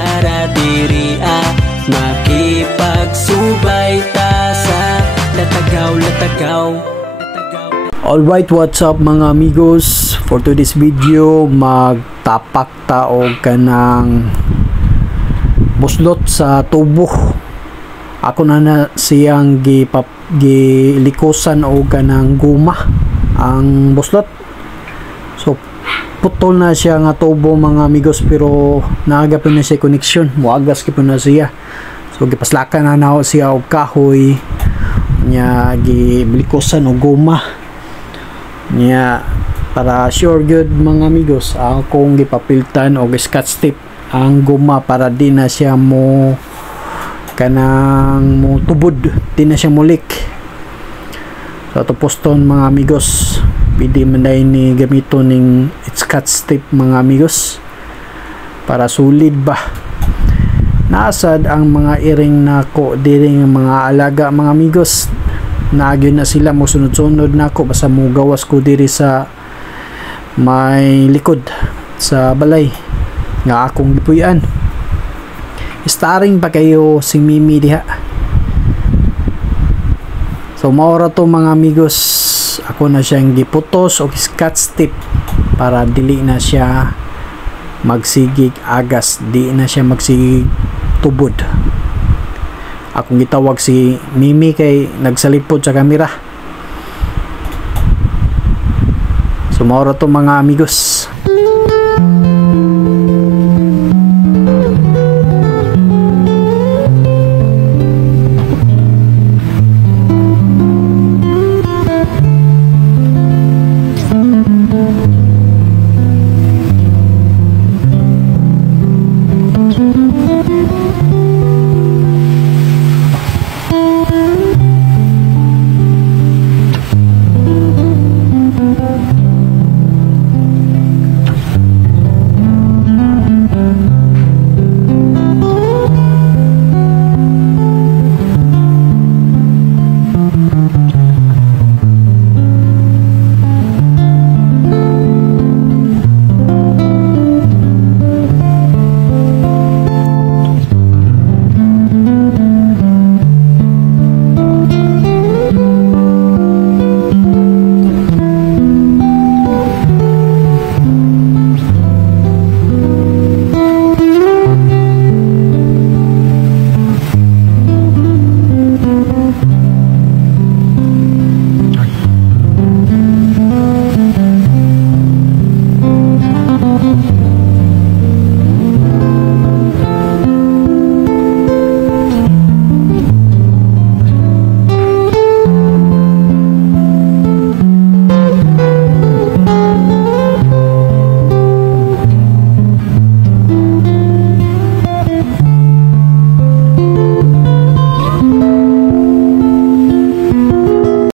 tara diri makipagsubay ta sa latagaw. Alright, what's up mga amigos? For today's video, magtapak ta og kanang buslot sa tubo. Ako na siyang gilikusan og kanang guma ang buslot. So putol na siya nga tubo mga amigos, pero naagapon na siya connection, muagas gyud na siya. So gipaslakan na ako siya og kahoy nya gilikusan og guma nya para sure good mga amigos. Akong gipapiltan og scotch tape ang guma para di na siya mo kanang mo tubod, di na siya mulik. So tupuston mga amigos, pwede man dahil ni gamito ning scotch tape mga amigos para solid ba. Naasad ang mga iring nako diring mga alaga mga amigos, naagyon na sila mo sunod-sunod nako basta mo gawas ko diri sa may likod sa balay nga akong gipuy-an. Starring pa kayo si Mimi diha. So maura to mga amigos, ako na siyang giputos og scotch tape para dili na siya magsigig agas, di na siya magsigig tubod. Akong gitawag si Mimi kay nagsalipod sa kamera. So maura to mga amigos.